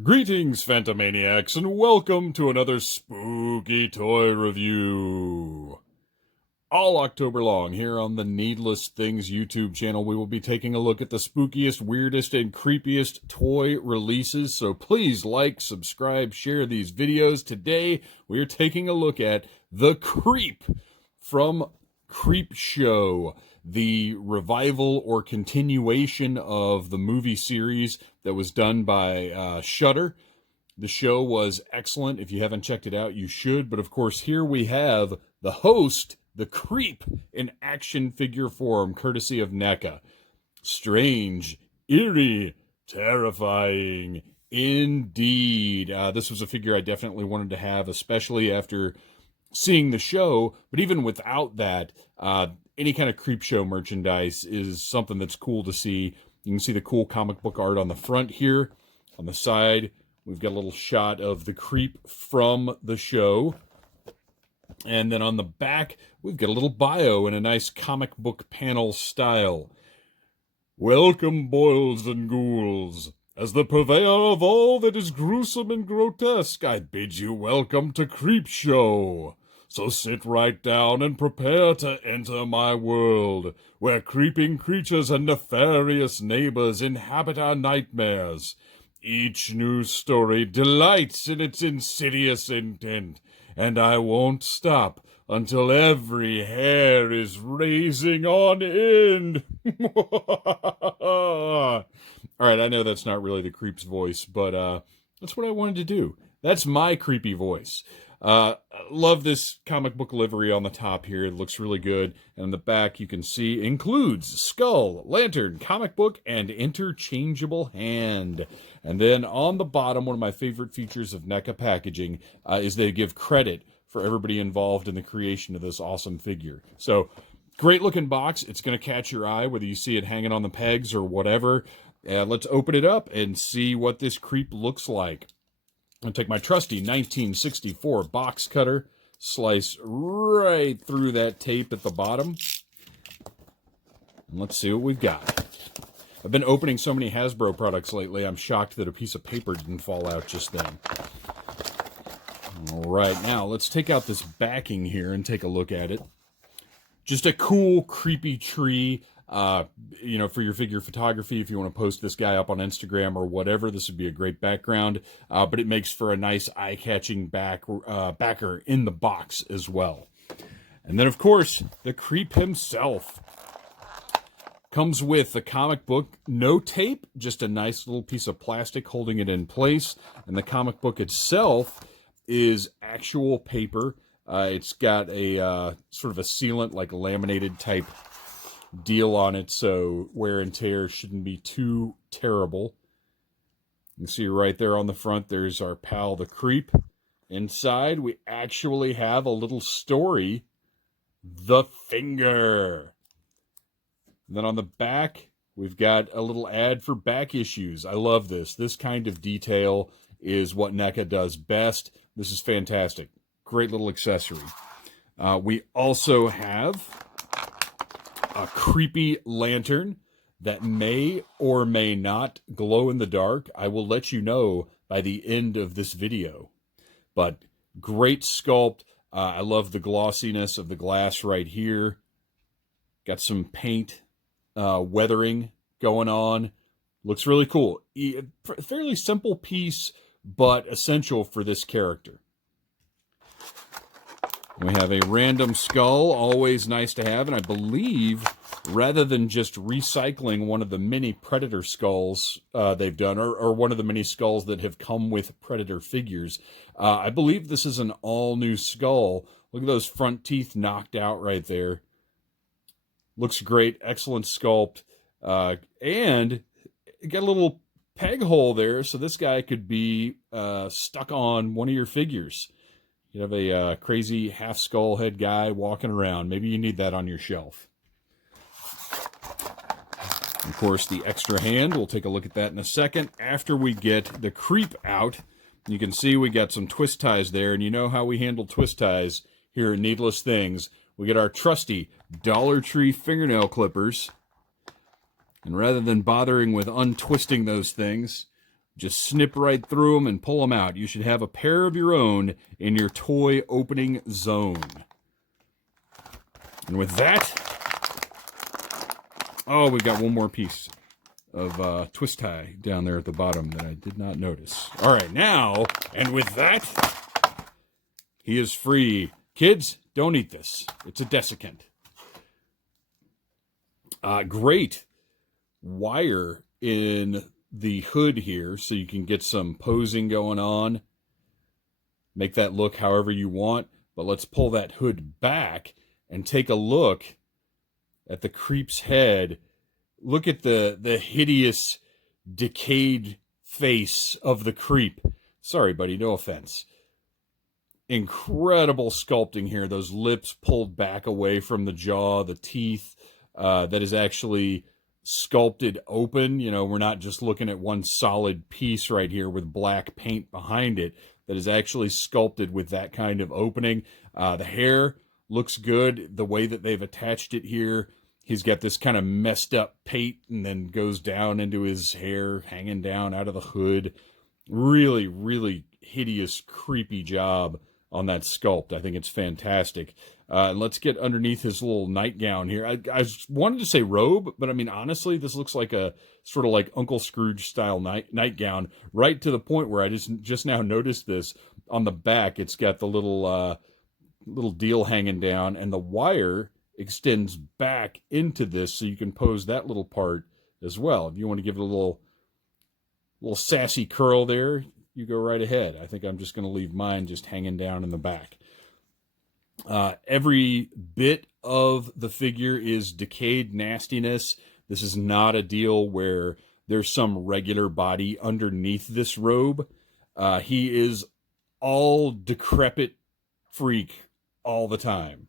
Greetings, Phantomaniacs, and welcome to another spooky toy review. All October long, here on the Needless Things YouTube channel, we will be taking a look at the spookiest, weirdest, and creepiest toy releases. So please like, subscribe, share these videos. Today, we are taking a look at The Creep from Creepshow, the revival or continuation of the movie series that was done by Shudder. The show was excellent. If you haven't checked it out, you should. But of course, here we have the host, the Creep, in action figure form, courtesy of NECA. Strange, eerie, terrifying, indeed. This was a figure I definitely wanted to have, especially after seeing the show. But even without that, any kind of Creepshow merchandise is something that's cool to see. You can see the cool comic book art on the front here. On the side, we've got a little shot of the Creep from the show. And then on the back, we've got a little bio in a nice comic book panel style. Welcome, boils and ghouls. As the purveyor of all that is gruesome and grotesque, I bid you welcome to Creepshow. So sit right down and prepare to enter my world, where creeping creatures and nefarious neighbors inhabit our nightmares. Each new story delights in its insidious intent, and I won't stop until every hair is raising on end. All right, I know that's not really the Creep's voice, but that's what I wanted to do. That's my creepy voice. Love this comic book livery on the top here. It looks really good. And on the back, you can see, includes skull, lantern, comic book, and interchangeable hand. And then on the bottom, one of my favorite features of NECA packaging is they give credit for everybody involved in the creation of this awesome figure. So, great looking box. It's going to catch your eye, whether you see it hanging on the pegs or whatever. Let's open it up and see what this Creep looks like. I'll take my trusty 1964 box cutter, slice right through that tape at the bottom. And let's see what we've got. I've been opening so many Hasbro products lately, I'm shocked that a piece of paper didn't fall out just then. All right, now let's take out this backing here and take a look at it. Just a cool, creepy tree. For your figure photography, if you want to post this guy up on Instagram or whatever, this would be a great background. But it makes for a nice eye-catching backer in the box as well. And then, of course, the Creep himself comes with the comic book, no tape, just a nice little piece of plastic holding it in place. And the comic book itself is actual paper. It's got a sort of a sealant, like laminated type deal on it, so wear and tear shouldn't be too terrible. You can see right there on the front, there's our pal, the Creep. Inside, we actually have a little story, The Finger. And then on the back, we've got a little ad for back issues. I love this. This kind of detail is what NECA does best. This is fantastic. Great little accessory. We also have a creepy lantern that may or may not glow in the dark. I will let you know by the end of this video. But great sculpt. I love the glossiness of the glass right here. Got some paint weathering going on. Looks really cool. Fairly simple piece, but essential for this character. We have a random skull, always nice to have, and I believe rather than just recycling one of the mini Predator skulls they've done, or one of the mini skulls that have come with Predator figures, I believe this is an all-new skull. Look at those front teeth knocked out right there. Looks great, excellent sculpt, and it got a little peg hole there, so this guy could be stuck on one of your figures. You have a crazy half-skull head guy walking around. Maybe you need that on your shelf. Of course, the extra hand, we'll take a look at that in a second. After we get the Creep out, you can see we got some twist ties there, and you know how we handle twist ties here at Needless Things. We get our trusty Dollar Tree fingernail clippers, and rather than bothering with untwisting those things, Just snip right through them and pull them out. You should have a pair of your own in your toy opening zone. And with that, oh, we got one more piece of twist tie down there at the bottom that I did not notice. All right, now, and with that, he is free. Kids, don't eat this. It's a desiccant. Great wire in the hood here, so you can get some posing going on. Make that look however you want. But let's pull that hood back and take a look at the creep's head. Look at the hideous, decayed face of the creep. Sorry, buddy, no offense. Incredible sculpting here. Those lips pulled back away from the jaw, the teeth, that is actually sculpted open. You know, we're not just looking at one solid piece right here with black paint behind it. That is actually sculpted with that kind of opening. The hair looks good. The way that they've attached it here, he's got this kind of messed up pate and then goes down into his hair, hanging down out of the hood. Really, really hideous, creepy job on that sculpt. I think it's fantastic. Let's get underneath his little nightgown here. I wanted to say robe, but I mean, honestly, this looks like a sort of like Uncle Scrooge style nightgown, right to the point where I just now noticed this on the back. It's got the little deal hanging down, and the wire extends back into this, so you can pose that little part as well. If you want to give it a little sassy curl there, you go right ahead. I think I'm just going to leave mine just hanging down in the back. Every bit of the figure is decayed nastiness. This is not a deal where there's some regular body underneath this robe. He is all decrepit freak all the time,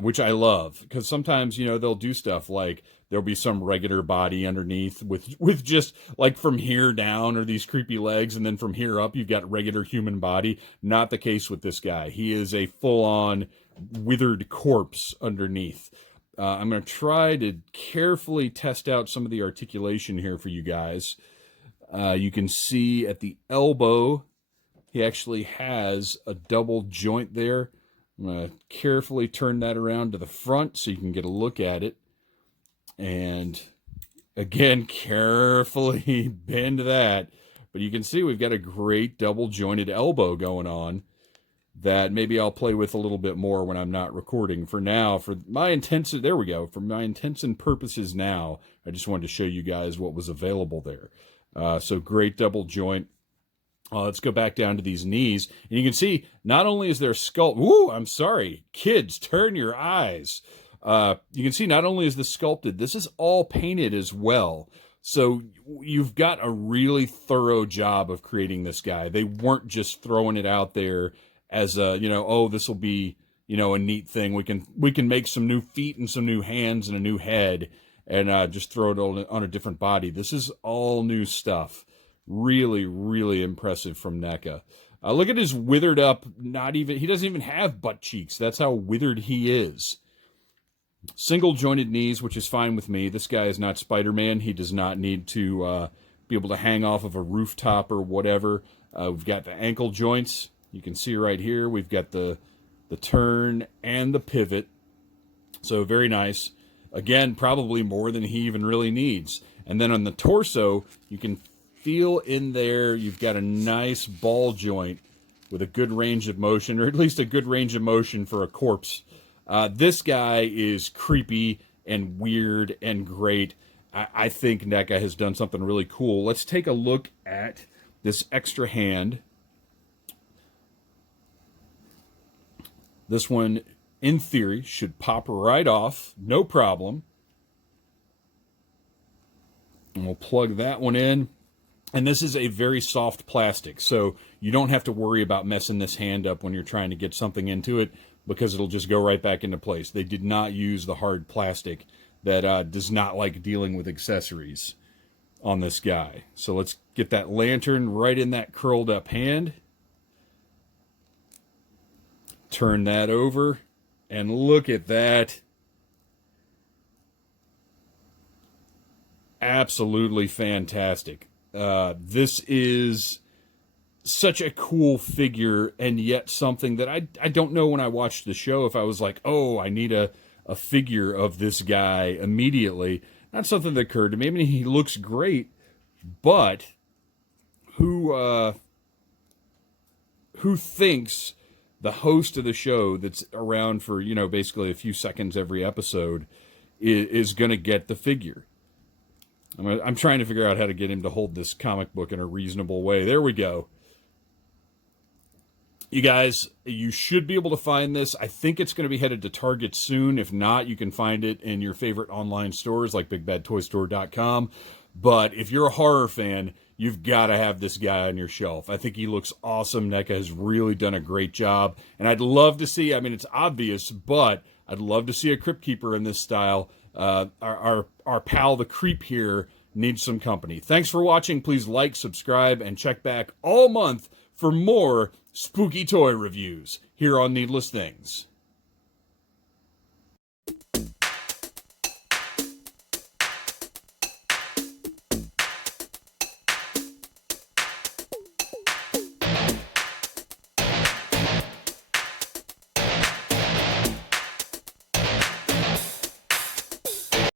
which I love, because sometimes, you know, they'll do stuff like there'll be some regular body underneath with just like from here down or these creepy legs, and then from here up you've got regular human body. Not the case with this guy. He is a full-on withered corpse underneath. I'm going to try to carefully test out some of the articulation here for you guys. You can see at the elbow he actually has a double joint there. I'm going to carefully turn that around to the front so you can get a look at it. And again, carefully bend that. But you can see we've got a great double jointed elbow going on that maybe I'll play with a little bit more when I'm not recording. For now, for my intents, there we go. For my intents and purposes now, I just wanted to show you guys what was available there. So great double joint. Let's go back down to these knees. And you can see, not only is there sculpt... Ooh, I'm sorry. Kids, turn your eyes. You can see not only is this sculpted, this is all painted as well. So you've got a really thorough job of creating this guy. They weren't just throwing it out there as a, you know, oh, this will be, you know, a neat thing. We can make some new feet and some new hands and a new head and just throw it on a different body. This is all new stuff. Really, really impressive from NECA. Look at his withered up, he doesn't even have butt cheeks. That's how withered he is. Single jointed knees, which is fine with me. This guy is not Spider-Man. He does not need to be able to hang off of a rooftop or whatever. We've got the ankle joints. You can see right here, we've got the turn and the pivot. So very nice. Again, probably more than he even really needs. And then on the torso, you can feel in there, you've got a nice ball joint with a good range of motion, or at least a good range of motion for a corpse. This guy is creepy and weird and great. I think NECA has done something really cool. Let's take a look at this extra hand. This one, in theory, should pop right off, no problem. And we'll plug that one in. And this is a very soft plastic, so you don't have to worry about messing this hand up when you're trying to get something into it, because it'll just go right back into place. They did not use the hard plastic that does not like dealing with accessories on this guy. So let's get that lantern right in that curled up hand. Turn that over, and look at that. Absolutely fantastic. This is such a cool figure, and yet something that I don't know when I watched the show if I was like, oh, I need a figure of this guy immediately. Not something that occurred to me. I mean, he looks great, but who thinks the host of the show that's around for, basically a few seconds every episode is going to get the figure? I'm trying to figure out how to get him to hold this comic book in a reasonable way. There we go. You guys, you should be able to find this. I think it's going to be headed to Target soon. If not, you can find it in your favorite online stores like BigBadToyStore.com. But if you're a horror fan, you've got to have this guy on your shelf. I think he looks awesome. NECA has really done a great job. And I'd love to see, it's obvious, but I'd love to see a Crypt Keeper in this style. Our pal, the Creep here, needs some company. Thanks for watching. Please like, subscribe, and check back all month for more spooky toy reviews here on Needless Things.